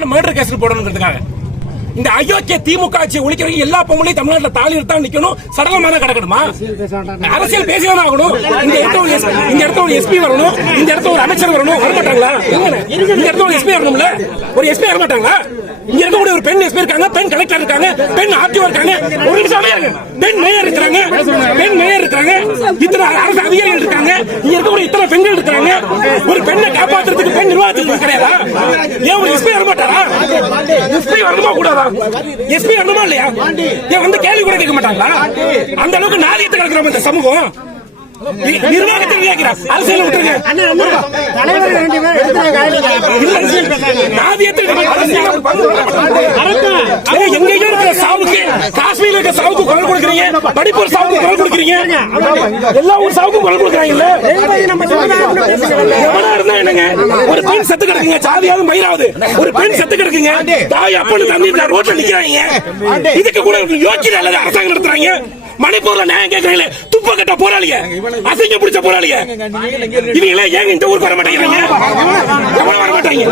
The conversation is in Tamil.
சாதாரண மர்டர் கேஸ் போடணுங்கிறதுக்காக. இந்த அயோக்கிய திமுக ஆட்சி ஒழிக்கிறவங்க எல்லா பொம்பளையும் தமிழ்நாட்டுல தாலி எடுத்தா நிக்கணும் சடலமான கிடக்கணுமா? அரசியல் பேசிதான் ஆகணும். இந்த இடத்துல ஒரு இந்த இடத்துல ஒரு எஸ்பி வரணும் இந்த இடத்துல ஒரு அமைச்சர் வரணும். வரமாட்டாங்களா? இந்த இடத்துல ஒரு எஸ்பி வரணும்ல? ஒரு எஸ்பி வரமாட்டாங்களா? இங்க இருக்கக்கூடிய ஒரு பெண் எஸ்பி இருக்காங்க பெண் கலெக்டர் இருக்காங்க பெண் ஆர்டிஓ இருக்காங்க. ஒரு நிமிஷம் பெண் மேயர் இருக்காங்க பெண் மேயர் இருக்காங்க இத்தனை அரசு அதிகாரிகள் இருக்காங்க. இங்க இருக்கக்கூடிய இத்தனை பெண்கள் இருக்காங்க பெண் நிர்வாகத்துக்கு கிடையாதா? ஏன் ஒரு எஸ்பி வரமாட்டாரா எஸ்பி வரணுமா கூடாதா? எஸ்பி வரணுமா இல்லையா? ஏன் வந்து கேள்வி கூட கேட்க மாட்டாங்களா? அந்த அளவுக்கு நாரியத்தை கிடக்குறோம் இந்த சமூகம். நிர்வாகத்தை அரசியல் விட்டுருங்க. ஏன் எங்கேயோ இருக்கிற சாவுக்கு காஷ்மீர்ல இருக்க சாவுக்கு குரல் கொடுக்குறீங்க. மணிப்பூர் சாவுக்கு குரல் கொடுக்குறீங்க. எல்லா ஊர் சாவுக்கும் குரல் கொடுக்குறாங்கல்ல? இருந்தா என்னங்க ஒரு பெண் செத்து கிடக்குங்க சாதியாவது மயிராவது ஒரு பெண் செத்து கிடக்குங்க தாய் அப்பனு தம்பி ரோட்ல நிக்கிறாங்க இதுக்கு கூட யோக்கிய அல்லது அரசாங்கம் நடத்துறாங்க மணிப்பூர்ல நியாயம் கேட்கறீங்களே துப்ப கட்ட போராளிங்க அசிங்க பிடிச்ச போராளிங்க இவங்க ஏங்க இந்த ஊருக்கு வர மாட்டேங்கிறாங்க எவ்வளவு வர மாட்டாங்க